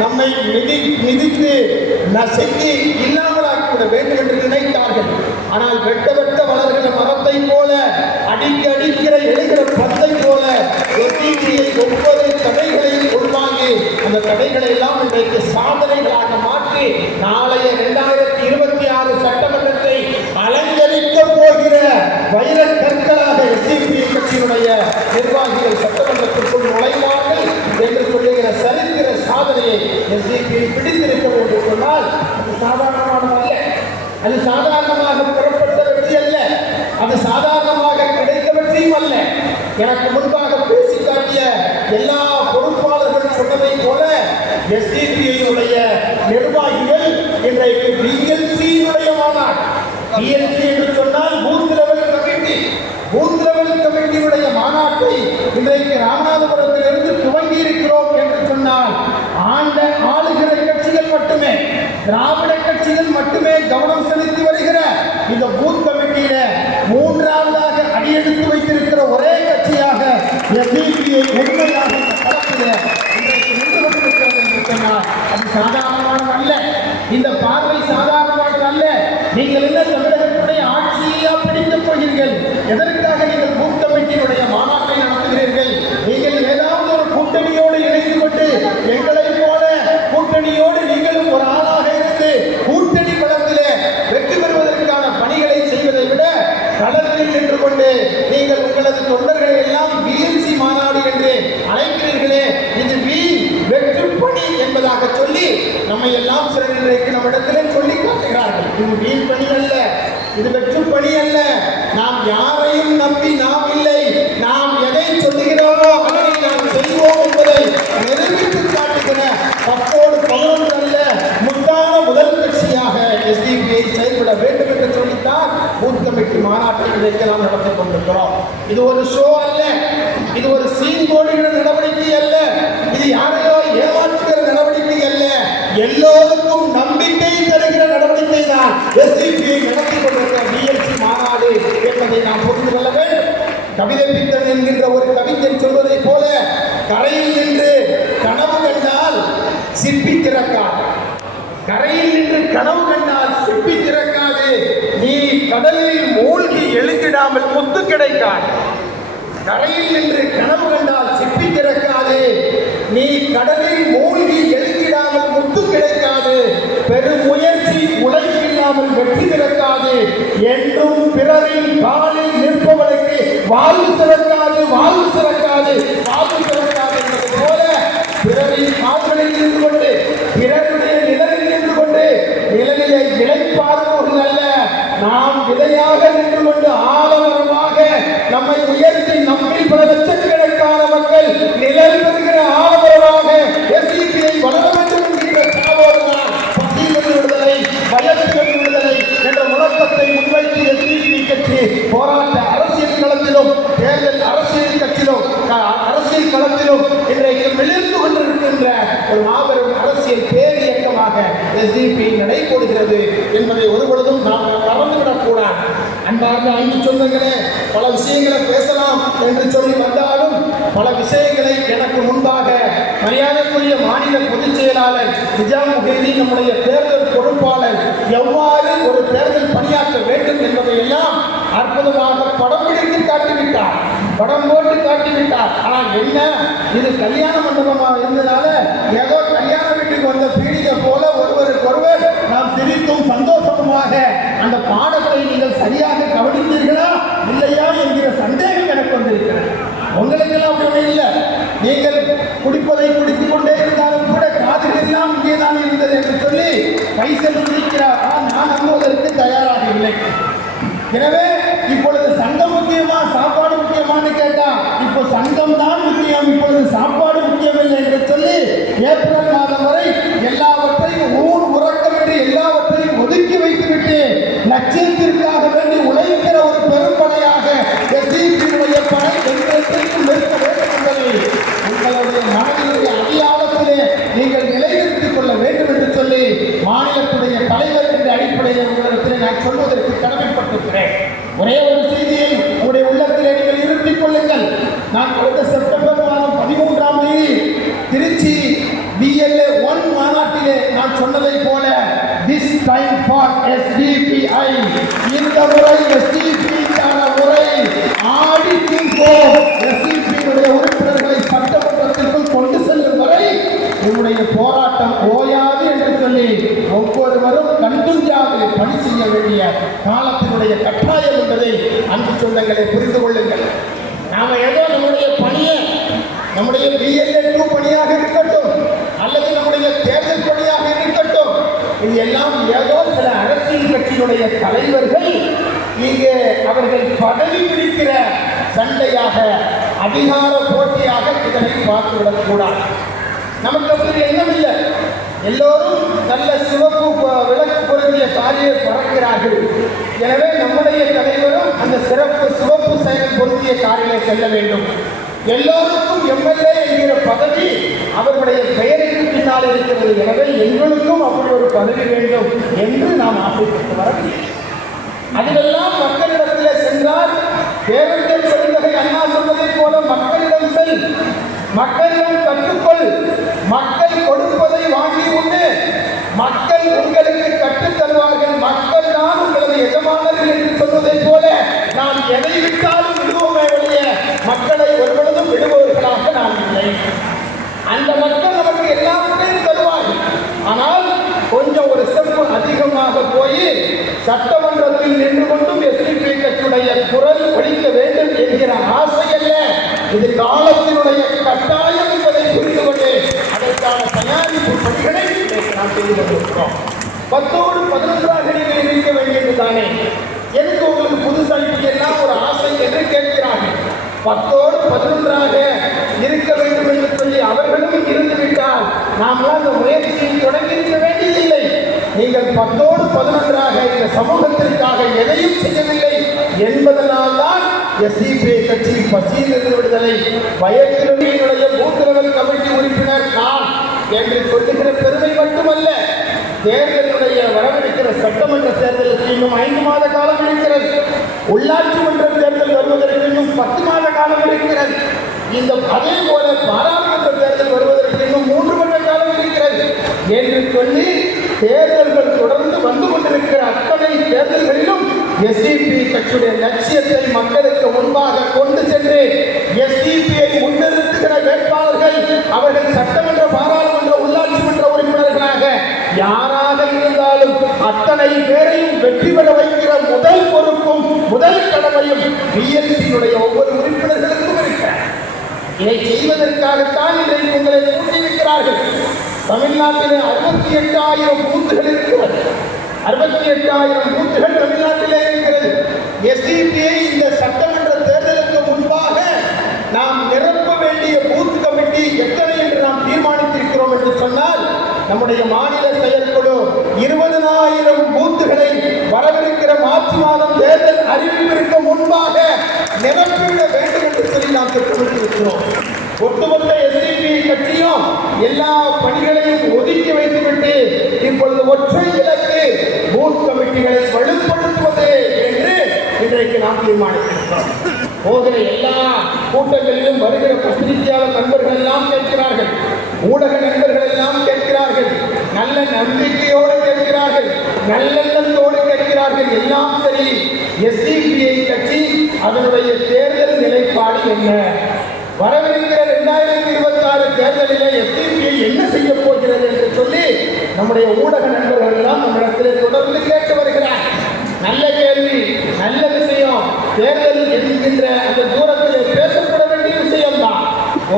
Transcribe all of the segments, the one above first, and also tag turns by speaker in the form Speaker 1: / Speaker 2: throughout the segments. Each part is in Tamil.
Speaker 1: நம்மை மிதி மிதித்து நசுக்கி இல்லாமலாக்கிவிட வேண்டும் என்று நினைத்தார்கள். ஆனால் வெட்ட வெட்ட வளர்கிற மரத்தை போல அடிக்க அடிக்கிற எழுகிற பத்தை போல ஒவ்வொரு தடைகளையும் உள்வாங்கி அந்த தடைகளை எல்லாம் இன்றைக்கு சாதனைகளாக மாற்றி நாளைய இரண்டாயிரத்தி இருபத்தி ஆறு சட்டமன்றத்தை அலங்கரிக்க போகிற வைர கற்களாக எஸ்டிபி கட்சியினுடைய நிர்வாகிகள் சட்டமன்றத்திற்குள் நுழைவார்கள். சரித்திர சாதனையை பிடித்திருக்க வேண்டும் சொன்னால் அது சாதாரணமானது அல்ல அது சாதாரணமாக பெறப்பட்ட வெற்றி அல்ல. அது சாதாரணமாக கிடைத்த வெற்றியும் அல்ல. எனக்கு முன்பாக பேசி காட்டிய எல்லா பொறுப்பாளர்கள் சொன்னதை போல எஸ்டிபிஐனுடைய நிர்வாகிகள் இன்றைக்கு பிஎல்சியினுடைய மாநாடு பிஎல்சி என்று சொன்னால் booth level committee. Booth level கமிட்டியுடைய மாநாட்டை இன்றைக்கு ராமநாதபுரம் திராவிட கட்சிகள் மட்டுமே கவனம் செலுத்தி வருகிற இந்த பூத் கமிட்டியில மூன்றாவதாக அடியெடுத்து வைத்திருக்கிற ஒரே கட்சியாக உண்மையாக இந்த களத்திலே இன்றைக்கு நின்று கொண்டிருக்கிறது என்று சொன்னால் அது சாதாரணமானது அல்ல. இந்த பார்வை சாதாரணமானது அல்ல. நீங்கள் என்ன தமிழகத்துடைய ஆட்சியா பிடிக்கப் போகிறீர்கள்? எதற்கு நீங்கள் பூத் கமிட்டியினுடைய மாநாட்டை நடத்துகிறீர்கள் நீங்கள் ஏதாவது ஒரு கூட்டணியோடு இணைந்து கொண்டு எங்களைப் போல கூட்டணியோடு நீங்களும் ஒரு ஆளாக இருந்து கூட்டணி பலத்திலே வெற்றி பெறுவதற்கான பணிகளை செய்வதை விட களத்தில் நின்று கொண்டு நீங்கள் தொண்டர்களை எல்லாம் பிஎன்சி மாநாடு என்று அழைக்கிறீர்களே. இது வீண் வெற்று பணி என்பதாக சொல்லி நம்மை எல்லாம் சிலர் இன்றைக்கு நம்மிடத்திலே சொல்லி காட்டுகிறார்கள். இது வீண் பணி அல்ல இது வெற்று பணி அல்ல. நாம் யாரையும் நம்பி நாம் பூத் கமிட்டி நாம் நடத்தி கொண்டிருக்கிறோம். இது ஒரு ஷோ அல்ல. இது ஒரு சீன் போடுகிற நடவடிக்கை அல்ல. இது யாரையோ ஏமாற்றுகிற நடவடிக்கை அல்ல. எல்லோருக்கும் நம்பிக்கை தருகிற நடவடிக்கை தான் எஸ்டிபிஐ நடத்தி கொண்டிருக்கிற பிஎல்சி மாநாடு என்பதை நாம் புரிந்து கொள்ள வேண்டும். கவிதை பித்தன் என்கின்ற ஒரு கவிஞன் சொல்வதை போல கரையில் நின்று கனவு கண்டால் சிற்பி திறக்காது கரையில் நின்று கனவு கண்டால் சிப்பி திறக்காது. நீ கடலில் மூழ்கி எழுந்திடாமல் முத்து கிடைக்காது. கரையில் நின்று கனவு கண்டால் சிப்பி திறக்காது. நீ கடலில் மூழ்கி எழுந்திடாமல் முத்து கிடைக்காது. பெரும் முயற்சி உழைப்பில்லாமல் வெற்றி திறக்காது என்றும் பிறரின் காலில் நிற்பவனுக்கு வாழ்வு சிறக்காது வாழ்வு சிறக்காது வாழ்வு சிறக்காது என்பது போல பிறரின் கால்களில் நின்று கொண்டு பிறருடைய நிழலில் நின்று கொண்டு நிழலிலே இழைப்பார்கள் அல்ல நாம் விதையாக நின்று கொண்டு ஆலமரமாக நம்மை உயர்த்தி நம்மில் பல லட்சக்கணக்கான மக்கள் நிழல் பெறுகிற ஆதரவாக எஸ்இபிஐ வளர வேண்டும் என்கிற கனவோடுதான் விடுதலை வயதுகள் விடுதலை என்ற முழக்கத்தை முன்வைத்து எஸ்இபி கட்சி போராட்ட அரசியல் களத்திலும் தேர்தல் அரசியல் கட்சியிலும் அரசியல் களத்திலும் இன்றைக்கு மிளிர்ந்து கொண்டிருக்கின்ற ஒரு மாபெரும் அரசியல் பேரியக்கமாக நிலை கொடுக்கிறது என்பதை ஒருபொழுதும் நாம் மறந்துவிடக்கூடாது. அன்பார்ந்த அன்பு சொந்தங்களே பல விஷயங்களை பேசலாம் என்று சொல்லி வந்தாலும் பல விஷயங்களை எனக்கு முன்பாக மரியாதைக்குரிய மாநில பொதுச் செயலாளர் நிஜாமுகேதி நம்முடைய தேர்தல் பொறுப்பாளர் எவ்வாறு ஒரு தேர்தல் பணியாற்ற வேண்டும் என்பதை எல்லாம் அற்புதமாக படம் பிடித்து காட்டிவிட்டார். படம் போட்டு காட்டிவிட்டார். ஆனால் என்ன? இது கல்யாண மண்டபமாக இருந்ததால ஏதோ கல்யாண வீட்டுக்கு வந்த பீடிகை போல ஒருவருக்கொருவர் நாம் சிரித்தும் சந்தோஷமாக அந்த பாடத்தை நீங்கள் சரியாக கவனித்தீர்களா? இல்லையா என்கிற சந்தேகம் எனக்கு வந்திருக்கிறது. உங்களுக்கெல்லாம் அப்படி இல்லை. நீங்கள் குடிப்பதை குடித்துக் கொண்டே இருந்தாலும் கூட காதுகள் எல்லாம் இங்கே தான் இருந்தது என்று சொல்லி பைசல் சிரிக்கிறார் நான் நம்புவதற்கு தயாராக இல்லை. எனவே இப்பொழுது சங்கம் முக்கியமா சாப்பாடு முக்கியமான்னு கேட்டா இப்போ சங்கம் தான் முக்கியம். இப்பொழுது சாப்பாடு மாநிலத்துடைய தலைவர் என்ற அடிப்படையில் உங்களிடத்தில் நான் சொல்வதற்கு கடமைப்பட்டிருக்கிறேன். ஒரே ஒரு செய்தியை உங்களுடைய உள்ளத்தில் நீங்கள் இருத்திக் கொள்ளுங்கள். நான் கொடுத்த செப்டம்பர் மாதம் பதிமூன்றாம் தேதி திருச்சி பிஎல்ஏ ஒன் மாநாட்டிலே நான் சொன்னதை போல திஸ் டைம் ஃபார் எஸ்டிபிஐ இந்த முறை எஸ்டிபிக்கான முறை ஆடிக்கும் போ எஸ்டிபியுடைய உறுப்பினர்களை சட்டமன்றத்திற்குள் கொண்டு செல்லும் வரை உன்னுடைய போராட்டம் ஓயாது. பணி செய்ய வேண்டிய காலத்தினுடைய கட்டாயம் என்பதை அன்பு சொந்தங்களை புரிந்து கொள்ளுங்கள். நாம ஏதோ நம்முடைய பணியை நம்முடைய பிஎல்ஏ டூ பணியாக இருக்கட்டும் அல்லது நம்முடைய தேர்தல் பணியாக இருக்கட்டும் இது எல்லாம் ஏதோ சில அரசியல் கட்சியினுடைய தலைவர்கள் இங்கே அவர்கள் பதவி பிடிக்கிற சண்டையாக அதிகார போட்டியாக இதனை பார்த்துவிடக் கூடாது நமக்கு அப்படி எண்ணம் இல்லை. எல்லோரும் நல்ல சிவப்பு விளக்கு பொருந்திய காரியை பறக்கிறார்கள். எனவே நம்முடைய தலைவரும் அந்த சிறப்பு சிவப்பு செயல் பொருந்திய காரிலே செல்ல வேண்டும். எல்லோருக்கும் எம்எல்ஏ என்கிற பதவி அவருடைய பெயருக்கு பின்னால் இருக்கிறது. எனவே எங்களுக்கும் அப்படி ஒரு பதவி வேண்டும் என்று நாம் ஆசைப்பட்டு வரவில்லை அதிலெல்லாம் மக்களிடத்தில் சென்றால் தேவர்கள் பெருந்தகை அண்ணா சொன்னதைப் போல மக்களிடம் செல். மக்களிடம் கற்றுக்கொள். மக்கள் கொடுப்பதை வாங்கி உண்டு மக்கள் உங்களுக்கு கற்றுத் தருவார்கள். மக்கள் தான் உங்களது எஜமானர்கள் என்று சொல்வதைப் போல நாம் எதை விட்டாலும் விடுவோமே ஒழிய மக்களை ஒருவரதும் விடுபவர்களாக நாம் இல்லை. அந்த மக்கள் நமக்கு எல்லாத்தையும் தருவார்கள். ஆனால் கொஞ்சம் ஒரு ஸ்டெப் அதிகமாக போய் சட்டமன்றத்தில் நின்று கொண்டும் எஸ்டிபி கட்சியுடைய குரல் ஒழிக்க வேண்டும் என்கிற ஆசை அல்ல. இது காலத்தினுடைய கட்டாயம் என்பதை புரிந்து கொண்டு அதற்கான தயாரிப்பு பணிகளை நாம் செய்து கொண்டிருக்கிறோம். பத்தோடு பதினொன்றாக நீங்கள் இருக்க வேண்டியது தானே? எனக்கு உங்களுக்கு புதுசாக இப்படி எல்லாம் ஒரு ஆசை என்று கேட்கிறார்கள் பத்தோடு பதினொன்றாக இருக்க வேண்டும் என்று சொல்லி அவர்களும் இருந்துவிட்டால் நாம் அந்த முயற்சியை தொடங்கியிருக்க வேண்டியதில்லை. நீங்கள் பத்தோடு பதினொன்றாக இந்த சமூகத்திற்காக எதையும் செய்யவில்லை என்பதனால் தான் எஸ்இபிஐ கட்சி பசியிலிருந்து விடுதலை பயத்தினுடைய மூத்தவர்கள் கமிட்டி உறுப்பினர் நான் என்று சொல்லுகிற பெருமை மட்டுமல்ல தேர்தலுடைய வரவிருக்கிற சட்டமன்ற தேர்தலுக்கு இன்னும் ஐந்து மாத காலம் இருக்கிறது. உள்ளாட்சி மன்ற தேர்தல் வருவதற்கு இன்னும் பத்து மாத காலம் இருக்கிறது. இந்த அதே போல பாராளுமன்ற தேர்தல் வருவதற்கு இன்னும் மூன்று மணி காலம் இருக்கிறது. என்று சொல்லி தேர்தல்கள் தொடர்ந்து வந்து கொண்டிருக்கிற அத்தனை தேர்தல்களில் எஸ்டிபி கட்சியுடைய லட்சியத்தை மக்களுக்கு முன்பாக கொண்டு சென்று எஸ்டிபியை முன்னிறுத்துகிற வேட்பாளர்கள் அவர்கள் சட்டமன்ற பாராளுமன்ற உள்ளாட்சி மன்ற உறுப்பினர்களாக யாராக இருந்தாலும் அத்தனை பேரையும் வெற்றி பெற வைக்கிற முதல் பொறுப்பும் முதல் கடமையும் பிஎல்சியினுடைய ஒவ்வொரு உறுப்பினர்களுக்கும் இருக்கிறார் இதை செய்வதற்காகத்தான் இன்றைக்கு உங்களை கூட்டியிருக்கிறார்கள். தமிழ்நாட்டிலே அறுபத்தி எட்டாயிரம் பூத்துகள் இருக்கிறது. அறுபத்தி எட்டாயிரம் பூத்துகள் தமிழ்நாட்டிலே இருக்கிறது. எஸ்டிபிஐ இந்த சட்டமன்ற தேர்தலுக்கு முன்பாக நாம் நிரப்ப வேண்டிய பூத் கமிட்டி எத்தனை என்று நாம் தீர்மானித்திருக்கிறோம் என்று சொன்னால் நம்முடைய மாநில செயற்குழு இருபதனாயிரம் பூத்துகளை வரவிருக்கிற மார்ச் மாதம் தேர்தல் அறிவிப்பிற்கு முன்பாக நிரப்பிவிட வேண்டும் என்று சொல்லி நாம் திட்டமிட்டிருக்கிறோம். ஒட்டுமொத்த எஸ்டிபி கட்சியும் எல்லா பணிகளையும் ஒதுக்கி வைத்துவிட்டு இப்பொழுது ஒற்றை இலக்கு பூத் கமிட்டிகளை வலுப்படுத்துவது என்று இன்றைக்கு நாம் தீர்மானித்திருக்கிறோம். போகிற எல்லா கூட்டங்களிலும் வருகிற பத்திரிகையாளர் நண்பர்கள் எல்லாம் கேட்கிறார்கள். ஊடக நண்பர்கள் எல்லாம் கேட்கிறார்கள். நல்ல நம்பிக்கையோடு கேட்கிறார்கள். நல்லெண்ணத்தோடு கேட்கிறார்கள். எல்லாம் சரி. எஸ்டிபிஐ கட்சி அதனுடைய தேர்தல் நிலைப்பாடு என்ன? வரவிருக்கிற இரண்டாயிரத்தி இருபத்தி ஆறு தேர்தலில் எஸ்டிபிஐ என்ன செய்ய போகிறது என்று சொல்லி நம்முடைய ஊடக நண்பர்கள் எல்லாம் நம்மிடத்தில் தொடர்ந்து கேட்டு வருகிறார். நல்ல கேள்வி நல்ல விஷயம். தேர்தல் என்கின்ற அந்த தூரத்தில் பேசப்பட வேண்டிய விஷயம்தான்.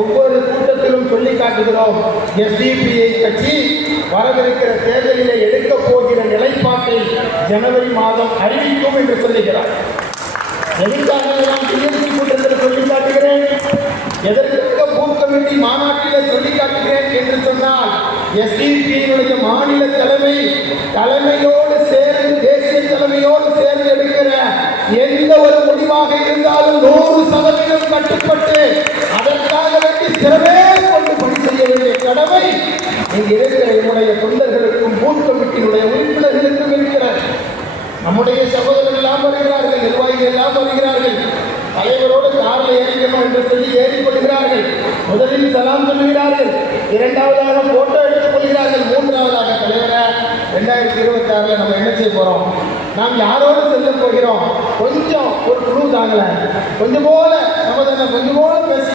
Speaker 1: ஒவ்வொரு கூட்டத்திலும் சொல்லி காட்டுகிறோம். எஸ்டிபிஐ கட்சி வரவிருக்கிற தேர்தலில் எடுக்க போகிற நிலைப்பாட்டை ஜனவரி மாதம் அறிவிக்கும் என்று சொல்லுகிறார். எதற்காக நான் டிஎஸ்சி கூட்டத்தில் சொல்லி காட்டுகிறேன்? எதற்காக பூத் மாநாட்டிலே சொல்லி காட்டுகிறேன் என்று சொன்னால் எஸ்டிபியினுடைய மாநில தலைமை தலைமையோடு சேர்ந்து தேசிய தலைமையோடு சேர்ந்து எடுக்கிற எந்த ஒரு முடிவாக இருந்தாலும் நூறு சதவீதம் கட்டுப்பட்டு அதற்காக வேண்டி சிறமே கொண்டு பணி செய்ய வேண்டிய கடமை இங்கு இருக்கிற என்னுடைய தொண்டர்களுக்கும் பூத் உறுப்பினர்களுக்கும் இருக்கிற நம்முடைய சகோதரர்கள் எல்லாம் வருகிறார்கள் நிர்வாகிகள் எல்லாம் வருகிறார்கள். காரில் ஏறிக்கணும் என்று சொல்லி ஏறிக்கொள்கிறார்கள். முதலில் சலாம் சொல்லுகிறார்கள். இரண்டாவதாக போட்டோ எடுத்துக் கொள்கிறார்கள். மூன்றாவதாக தலைவரை ரெண்டாயிரத்தி இருபத்தி ஆறுல நம்ம செய்ய போறோம்? நாம் யாரோடு செல்ல போகிறோம்? கொஞ்சம் ஒரு குழு தாங்களேன். கொஞ்சம் போல நம்ம கொஞ்சம் போல பேச